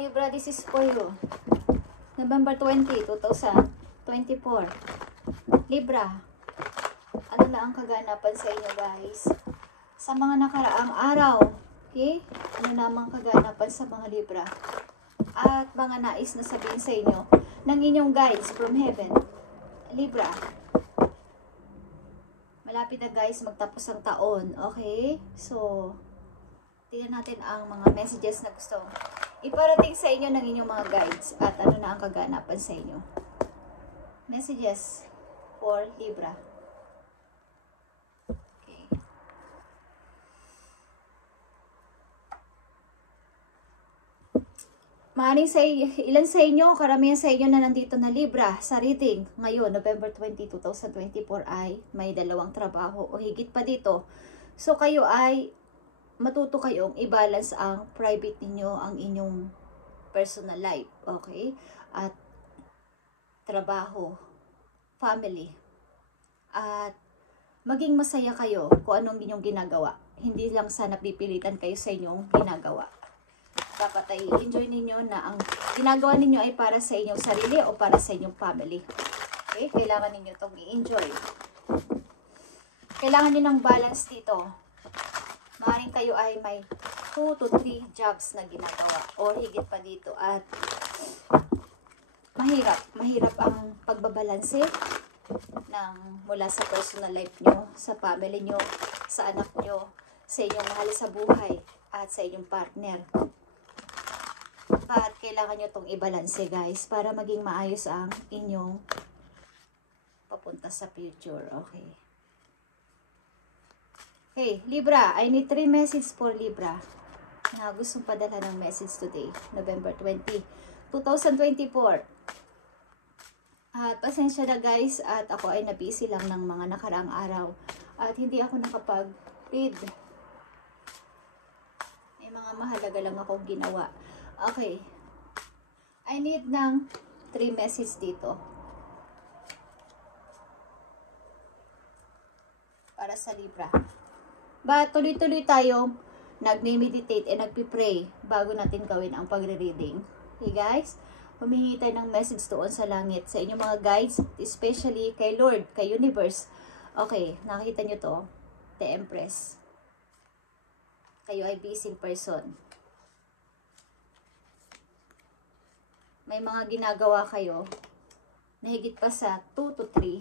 Libra, this is for you. November 20, 2024. Libra, ano na ang kaganapan sa inyo guys? Sa mga nakaraang araw, okay? Ano namang kaganapan sa mga Libra? At mga nais na sabihin sa inyo ng inyong guides from heaven. Libra, malapit na guys magtapos ang taon, okay? So, tingnan natin ang mga messages na gusto iparating sa inyo ng inyong mga guides at ano na ang kaganapan sa inyo. Messages for Libra. Okay. Maaaring ilan sa inyo, karamihan sa inyo na nandito na Libra sa reading ngayon, November 20, 2024 ay may dalawang trabaho o higit pa dito. So kayo ay matuto kayong i-balance ang private ninyo, ang inyong personal life, okay? At trabaho, family. At maging masaya kayo kung anong inyong ginagawa. Hindi lang sana pipilitan kayo sa inyong ginagawa. Dapat ay enjoy ninyo na ang ginagawa ninyo ay para sa inyong sarili o para sa inyong family. Okay? Kailangan ninyo itong i-enjoy. Kailangan nyo ng balance dito. Maaaring kayo ay may 2 to 3 jobs na ginagawa o higit pa dito at mahirap ang pagbabalanse ng mula sa personal life nyo, sa family nyo, sa anak nyo, sa inyong mahal sa buhay at sa inyong partner. At kailangan nyo itong i-balanse guys para maging maayos ang inyong papunta sa future, okay? Okay, Libra, I need 3 messages for Libra na gustong padala ng message today, November 20, 2024. At pasensya na guys, at ako ay nabisi lang ng mga nakaraang araw at hindi ako nakapag-read. May mga mahalaga lang akong ginawa. Okay, I need ng 3 messages dito para sa Libra. But tuloy-tuloy tayong nagme-meditate and nagpipray bago natin gawin ang pagre-reading. Okay guys? Humingi tayo ng message doon sa langit, sa inyong mga guides, especially kay Lord, kay Universe. Okay, nakita nyo to? The Empress. Kayo ay busy person. May mga ginagawa kayo na higit pa sa 2 to 3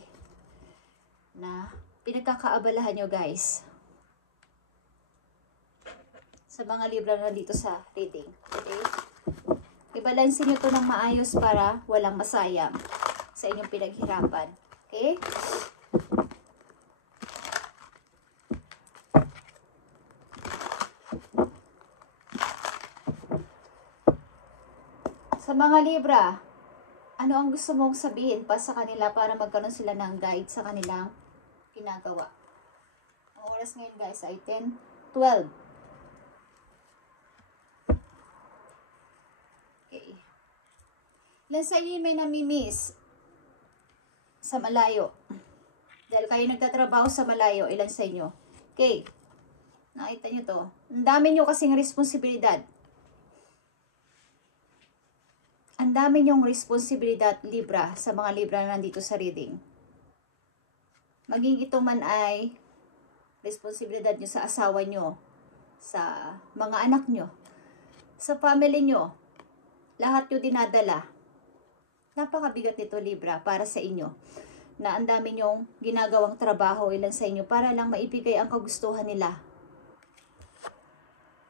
na pinagkakaabalahan nyo guys. Sa mga Libra na dito sa reading. Okay? I-balance nyo to ng maayos para walang masayang sa inyong pinaghirapan. Okay? Sa mga Libra, ano ang gusto mong sabihin pa sa kanila para magkaroon sila ng guide sa kanilang ginagawa? Ang oras ngayon guys ay 10:12. Okay. Ilan sa inyo may namimiss sa malayo? Dahil kayo nagtatrabaho sa malayo, ilan sa inyo? Okay. Nakita nyo to. Ang dami nyo kasing responsibilidad. Ang dami nyong responsibilidad, Libra, sa mga Libra na nandito sa reading. Maging ito man ay responsibilidad nyo sa asawa nyo, sa mga anak nyo, sa family nyo, lahat yung dinadala. Napakabigat nito Libra para sa inyo. Na ang dami nyong ginagawang trabaho ilan sa inyo para lang maibigay ang kagustuhan nila.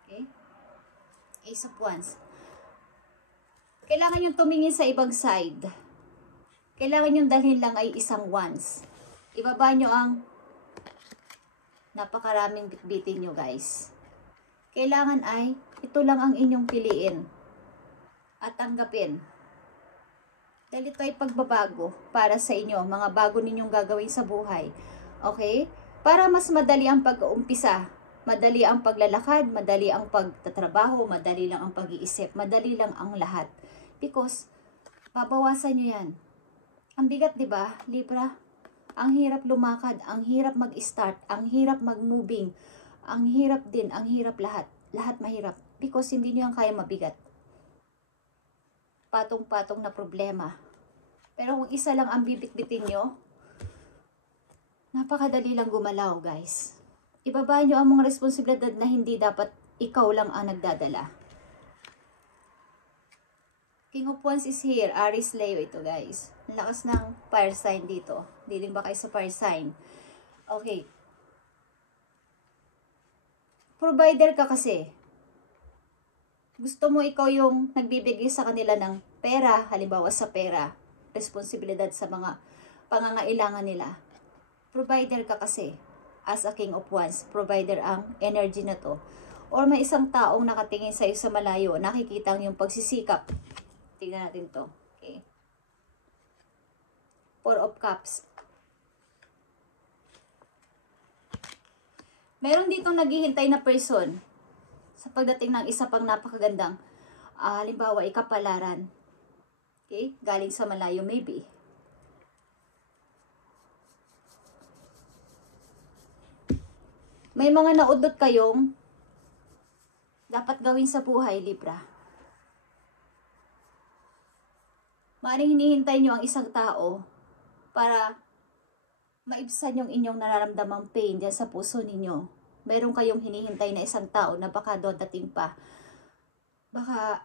Okay? Ace of Wands. Kailangan yung tumingin sa ibang side. Kailangan yung dalhin lang ay isang wands. Ibaba nyo ang napakaraming bitbitin nyo guys. Kailangan ay ito lang ang inyong piliin. At tanggapin. Dahil ito ay pagbabago para sa inyo, mga bago ninyong gagawin sa buhay. Okay? Para mas madali ang pag-uumpisa, madali ang paglalakad, madali ang pagtatrabaho, madali lang ang pag-iisip, madali lang ang lahat. Because, babawasan nyo yan. Ang bigat, di ba, Libra? Ang hirap lumakad, ang hirap mag-start, ang hirap mag-moving, ang hirap din, ang hirap lahat. Lahat mahirap. Because hindi nyo yan kaya mabigat. patong-patong na problema. Pero kung isa lang ang bibit-bitin nyo, napakadali lang gumalaw, guys. Ibaba nyo ang mga responsibilidad na hindi dapat ikaw lang ang nagdadala. King of Wands is here. Aries, Leo ito, guys. Ang lakas ng fire sign dito. Dealing ba kayo sa fire sign? Okay. Provider ka kasi. Gusto mo ikaw yung nagbibigay sa kanila ng pera, halimbawa sa pera, responsibilidad sa mga pangangailangan nila. Provider ka kasi. As a King of Wands, provider ang energy na to. Or may isang taong nakatingin sa'yo sa malayo, nakikita yung pagsisikap. Tingnan natin to. Okay. Four of Cups. Meron ditong naghihintay na person sa pagdating ng isa pang napakagandang, halimbawa, ikapalaran. Okay? Galing sa malayo, maybe. May mga naudot kayong dapat gawin sa buhay, Libra. Maaaring hinihintay nyo ang isang tao para maibsan yung inyong nararamdamang pain dyan sa puso ninyo. Meron kayong hinihintay na isang tao na baka dadating pa. Baka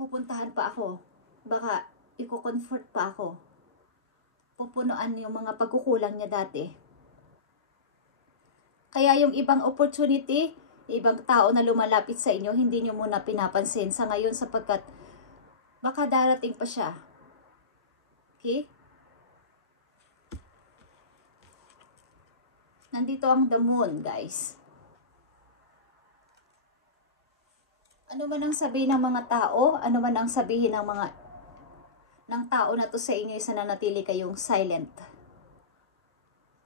pupuntahan pa ako. Baka i-comfort pa ako. Pupunuan yung mga pagkukulang niya dati. Kaya yung ibang opportunity, ibang tao na lumalapit sa inyo, hindi nyo muna pinapansin sa ngayon sapagkat baka darating pa siya. Okay? Nandito ang the moon, guys. Ano man ang sabihin ng mga tao, ano man ang sabihin ng tao na to sa inyo, isa nanatili kayong silent.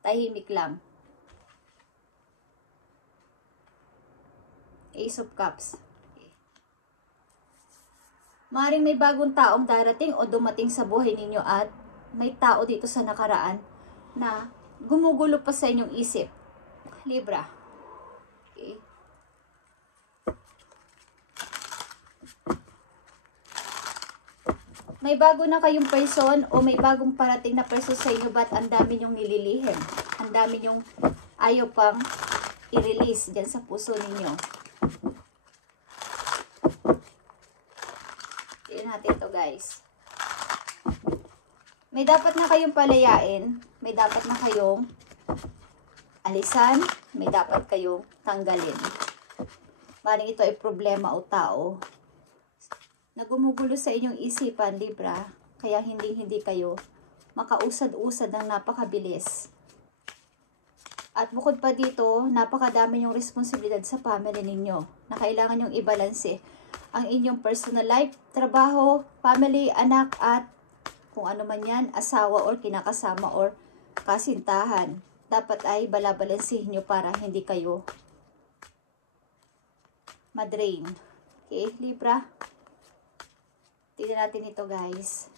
Tahimik lang. Ace of Cups. Maaaring may bagong taong darating o dumating sa buhay ninyo at may tao dito sa nakaraan na gumugulo pa sa inyong isip. Libra. Okay. May bago na kayong person o may bagong parating na person sa inyo, but ang dami nyong nililihim. Ang dami nyong ayaw pang i-release dyan sa puso ninyo. Natin to, guys. May dapat na kayong palayain, may dapat na kayong alisan, may dapat kayong tanggalin. Maring ito ay problema o tao na gumugulo sa inyong isipan, Libra, kaya hindi kayo makausad-usad ng napakabilis. At bukod pa dito, napakadami yung responsibilidad sa family ninyo na kailangan yung i-balanse ang inyong personal life, trabaho, family, anak, at kung ano man yan, asawa or kinakasama or kasintahan. Dapat ay balabalansihin nyo para hindi kayo madrain. Okay, Libra? Tignan natin ito, guys.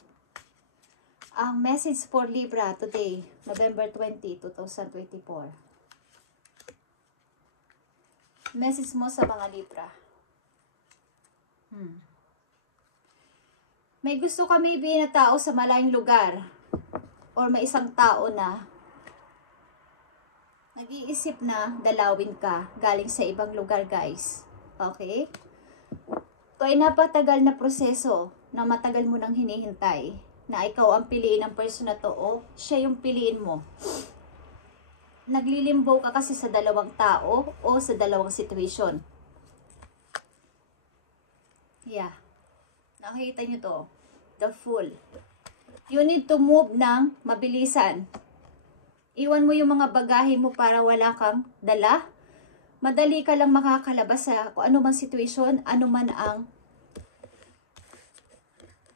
Ang message for Libra today, November 20, 2024. Message mo sa mga Libra. May gusto ka maybe na tao sa malayong lugar or may isang tao na nag-iisip na dalawin ka galing sa ibang lugar, guys. Okay? Ito ay napatagal na proseso na matagal mo nang hinihintay na ikaw ang piliin ng person na to o siya yung piliin mo. Naglilimbo ka kasi sa dalawang tao o sa dalawang situation. Yeah. Nakikita nyo to. The Fool. You need to move ng mabilisan. Iwan mo yung mga bagahe mo para wala kang dala. Madali ka lang makakalabas sa kung ano man situation, ano man ang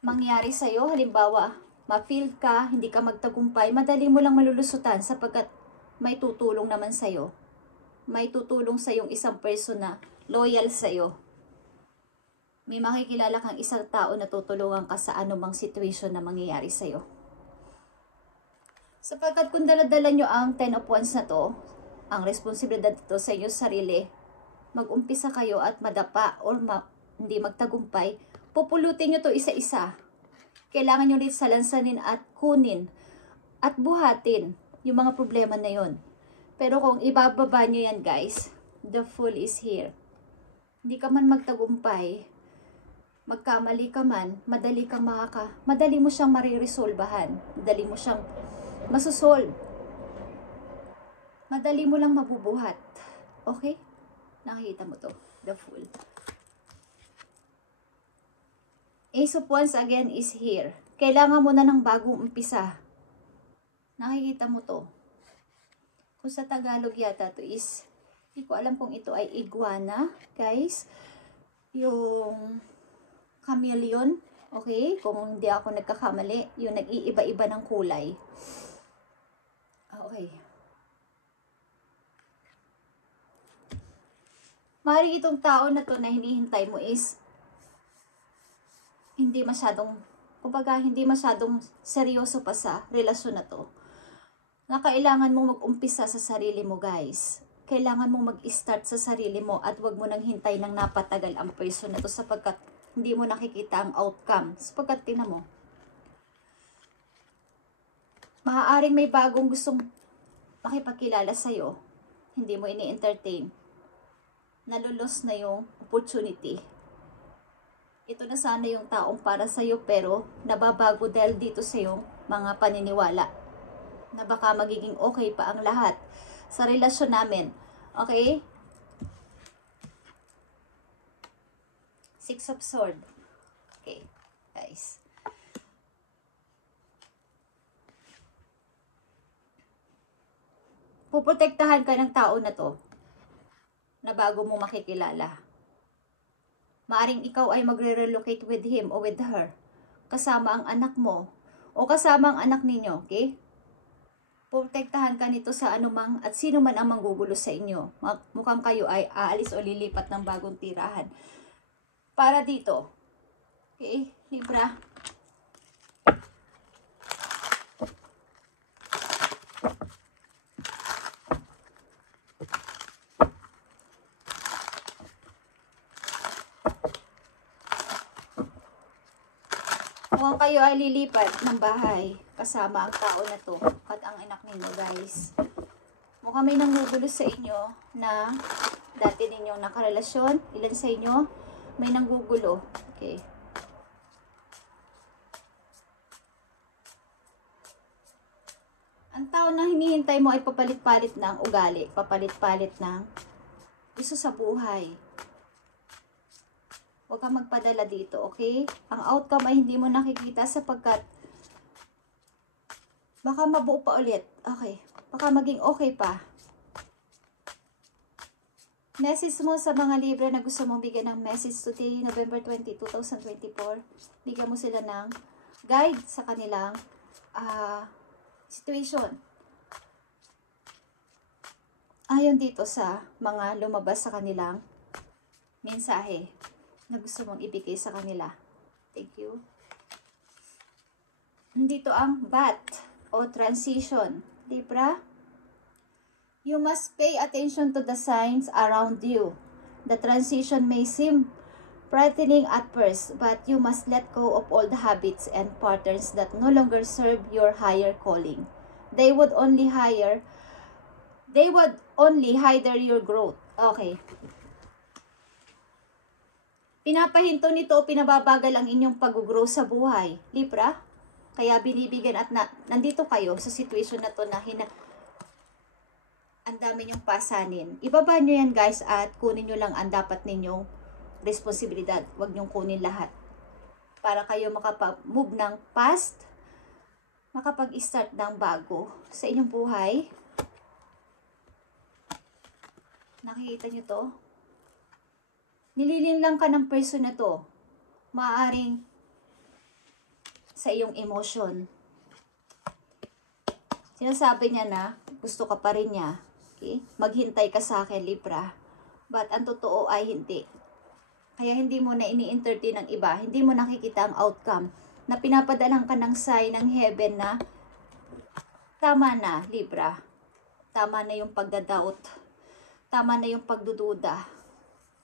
mangyari sa'yo. Halimbawa, ma-feel ka, hindi ka magtagumpay, madali mo lang malulusutan sapagkat may tutulong naman sa'yo. May tutulong sa'yong isang person na loyal sa'yo. May makikilala kang isang tao na tutulungan ka sa anumang situation na mangyayari sa'yo. Sapagkat kung dala-dala nyo ang 10 of Wands na to, ang responsibilidad ito sa inyo sarili, mag-umpisa kayo at madapa or hindi magtagumpay, pupulutin nyo to isa-isa. Kailangan nyo rin salansanin at kunin at buhatin yung mga problema na yon. Pero kung ibababa nyo yan guys, the Fool is here. Hindi ka man magtagumpay, magkamali ka man, madali mo siyang mariresolbahan. Madali mo siyang masusolve. Madali mo lang mabubuhat. Okay? Nakikita mo to, the Fool. Ace of Wands again is here. Kailangan mo na ng bagong umpisa. Nakikita mo to. Kung sa Tagalog yata to is, hindi ko alam kung ito ay iguana, guys. Yung chameleon, okay? Kung hindi ako nagkakamali, yung nag-iiba-iba ng kulay. Okay. Maaaring itong tao na to na hinihintay mo is hindi masyadong, kumbaga, hindi masyadong seryoso pa sa relasyon na to. Na kailangan mong mag-umpisa sa sarili mo, guys. Kailangan mong mag-start sa sarili mo at wag mo nang hintay ng napatagal ang person na to sapagkat hindi mo nakikita ang outcome. Sapagkat tingnan mo, maaaring may bagong gustong makipagkilala sa'yo, hindi mo ini-entertain. Nalulos na yung opportunity. Ito na sana yung taong para sa'yo pero nababago dahil dito sa yung mga paniniwala na baka magiging okay pa ang lahat sa relasyon namin. Okay? Six of Swords. Okay, guys. Puprotektahan ka ng tao na to na bago mo makikilala. Maaring ikaw ay magre-relocate with him o with her. Kasama ang anak mo o kasama ang anak ninyo, okay? Protektahan ka nito sa anumang at sino man ang manggugulo sa inyo. Mukhang kayo ay aalis o lilipat ng bagong tirahan. Para dito. Okay, Libra. Mukhang kayo ay lilipat ng bahay kasama ang tao na to at ang anak ninyo, guys. Mukhang may nanggugulo sa inyo na dati ninyong nakarelasyon. Ilan sa inyo may nanggugulo. Okay. Ang tao na hinihintay mo ay papalit-palit ng ugali, papalit-palit ng gusto sa buhay. Huwag kang magpadala dito, okay? Ang outcome ay hindi mo nakikita sapagkat baka mabuo pa ulit. Okay. Baka maging okay pa. Message mo sa mga Libra na gusto mong bigyan ng message today, November 20, 2024. Bigyan mo sila ng guide sa kanilang situation. Ayon dito sa mga lumabas sa kanilang mensahe na gusto mong ibigay sa kanila. Thank you. Dito ang bat o transition. Libra, you must pay attention to the signs around you. The transition may seem frightening at first, but you must let go of all the habits and patterns that no longer serve your higher calling. They would only hinder your growth. Okay. Pinapahinto nito o pinababagal ang inyong pag-grow sa buhay. Libra, kaya binibigyan at nandito kayo sa situation na to na ang dami nyong pasanin. Ibaba nyo yan, guys, at kunin nyo lang ang dapat ninyong responsibilidad. Huwag nyong kunin lahat. Para kayo makapag-move ng past, makapag-start ng bago sa inyong buhay. Nakikita nyo to? Nililin lang ka ng person na to. Maaaring sa iyong emotion. Sinasabi niya na gusto ka pa rin niya. Okay? Maghintay ka sa akin, Libra. But ang totoo ay hindi. Kaya hindi mo na ini-entertain ng iba. Hindi mo nakikita ang outcome. Na pinapadalang ka ng sign ng heaven na tama na, Libra. Tama na yung pagdadoubt. Tama na yung pagdududa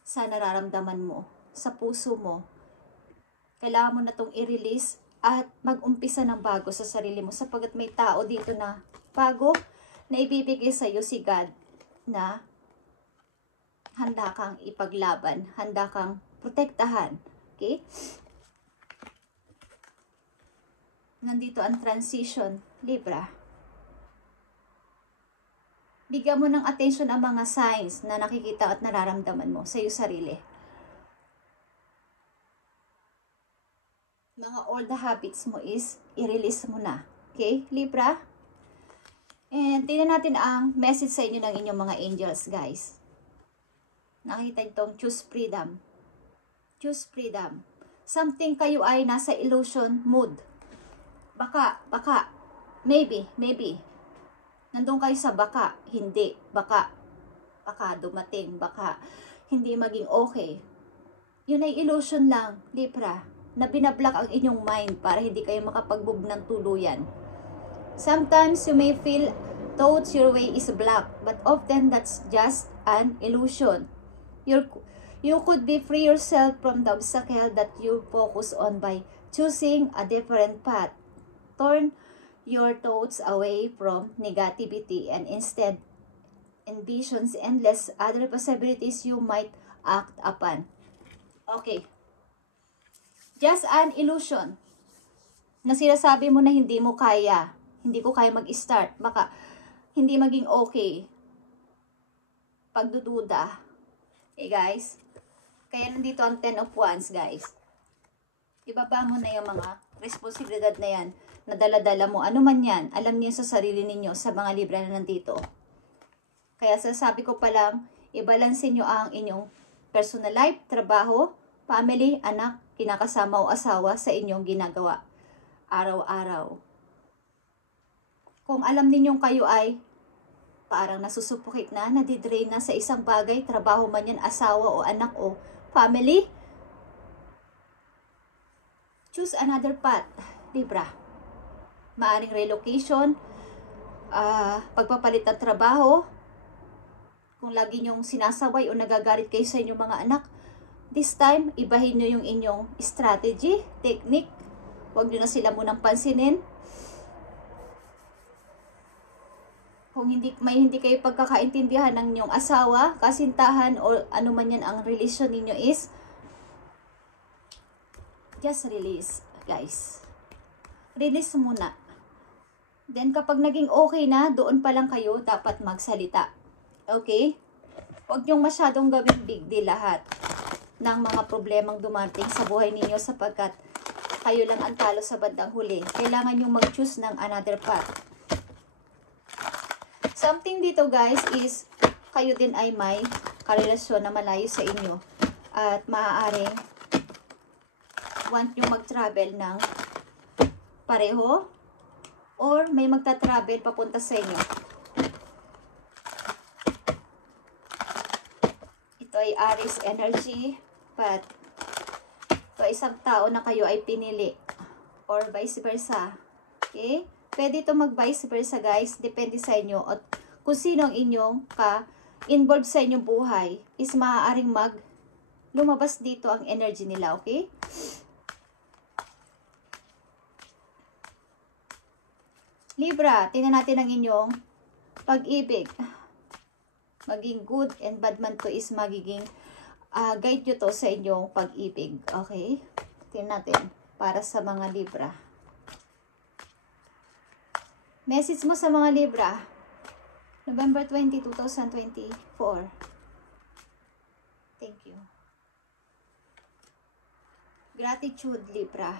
sa nararamdaman mo, sa puso mo. Kailangan mo na itong i-release at mag-umpisa ng bago sa sarili mo, sapagkat may tao dito na bago na ibibigay sa iyo si God na handa kang ipaglaban, handa kang protektahan. Okay? Nandito ang transition, Libra. Bigyan mo ng attention ang mga signs na nakikita at nararamdaman mo sa iyo sarili. Mga old habits mo is i-release mo na. Okay, Libra? And tingnan natin ang message sa inyo ng inyong mga angels, guys. Nakita itong choose freedom. Choose freedom. Something kayo ay nasa illusion mood. Baka, maybe. Nandun kayo sa baka, hindi, baka dumating, baka hindi maging okay. Yun ay illusion lang, Libra, na binablock ang inyong mind para hindi kayo makapag-move ng tuluyan. Sometimes you may feel thoughts your way is blocked, but often that's just an illusion. You could be free yourself from the obstacle that you focus on by choosing a different path. Turn your thoughts away from negativity and instead envisions endless other possibilities you might act upon. Okay. Just an illusion na sinasabi mo na hindi mo kaya, hindi ko kaya mag-start, baka hindi maging okay. Pagdududa. Okay, guys? Kaya nandito ang 10 of Wands, guys. Ibaba mo na yung mga responsibilidad na yan, na dala-dala mo. Ano man yan, alam niyo sa sarili ninyo, sa mga Libra na nandito. Kaya sasabi ko pa lang, ibalansin nyo ang inyong personal life, trabaho, family, anak, kinakasama o asawa sa inyong ginagawa araw-araw. Kung alam ninyong kayo ay parang nasusupukit na, nadidrain na sa isang bagay, trabaho man yan, asawa o anak o family, choose another path, Libra. Maaring relocation, pagpapalit ng trabaho, kung lagi nyong sinasaway o nagagalit kayo sa inyong mga anak, this time, ibahin nyo yung inyong strategy, technique. Huwag nyo na sila munang pansinin. Kung hindi kayo pagkakaintindihan ng inyong asawa, kasintahan, o ano man yan ang relasyon ninyo is, just release, guys. Release muna. Then, kapag naging okay na, doon pa lang kayo dapat magsalita. Okay? Huwag nyong masyadong gawing big deal lahat ng mga problemang dumating sa buhay ninyo, sapagkat kayo lang ang talo sa bandang huli. Kailangan nyo mag-choose ng another path. Something dito, guys, is kayo din ay may karelasyon na malayo sa inyo at maaaring want nyo mag-travel ng pareho or may magta-travel papunta sa inyo. Ito ay Aries energy, but ito isang tao na kayo ay pinili or vice versa. Okay? Pwede ito mag-vice versa, guys. Depende sa inyo. At kung sino ang inyong ka-involved sa inyong buhay is maaaring lumabas dito ang energy nila. Okay? Libra, tingnan natin ang inyong pag-ibig. Maging good and bad man to is magiging guide nyo to sa inyong pag-ibig. Okay? Tingnan natin para sa mga Libra. Message mo sa mga Libra. November 20, 2024. Thank you. Gratitude, Libra.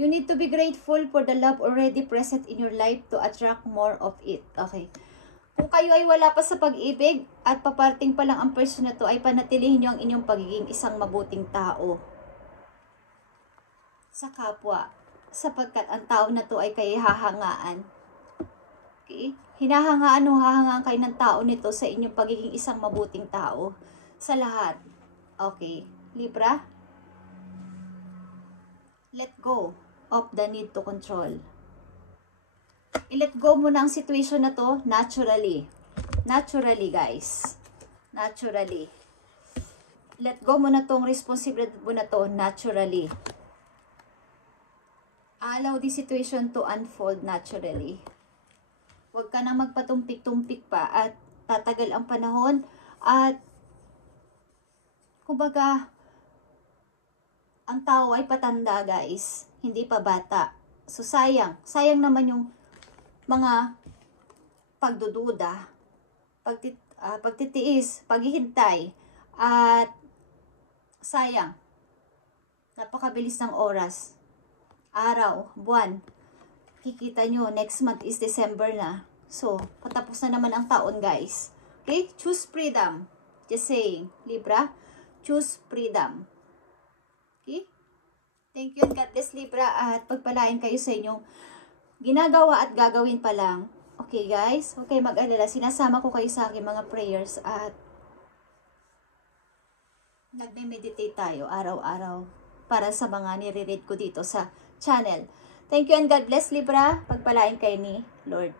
You need to be grateful for the love already present in your life to attract more of it. Okay. Kung kayo ay wala pa sa pag-ibig at paparting pa lang ang person na to, ay panatilihin nyo ang inyong pagiging isang mabuting tao sa kapwa, sapagkat ang tao na to ay kayo hahangaan. Okay? Hinahangaan o hahangaan kayo ng tao nito sa inyong pagiging isang mabuting tao sa lahat. Okay, Libra? Let go of the need to control. I-let go mo na ang situation na to naturally. Naturally, guys. Naturally. Let go mo na tong responsibility mo na to naturally. Allow the situation to unfold naturally. Huwag ka nang magpatumpik-tumpik pa at tatagal ang panahon at kumbaga, ang tao ay patanda guys, hindi pa bata. So sayang naman yung mga pagdududa, pagtitiis, paghihintay, at sayang, napakabilis ng oras, araw, buwan. Kikita nyo, next month is December na. So, patapos na naman ang taon guys. Okay? Choose freedom. Just saying. Libra, choose freedom. Okay? Thank you and God bless Libra at pagpalain kayo sa inyong ginagawa at gagawin pa lang. Okay guys? Okay, mag-alala. Sinasama ko kayo sa aking mga prayers at nagme-meditate tayo araw-araw para sa mga nire-read ko dito sa channel. Thank you and God bless Libra. Pagpalain kayo ni Lord.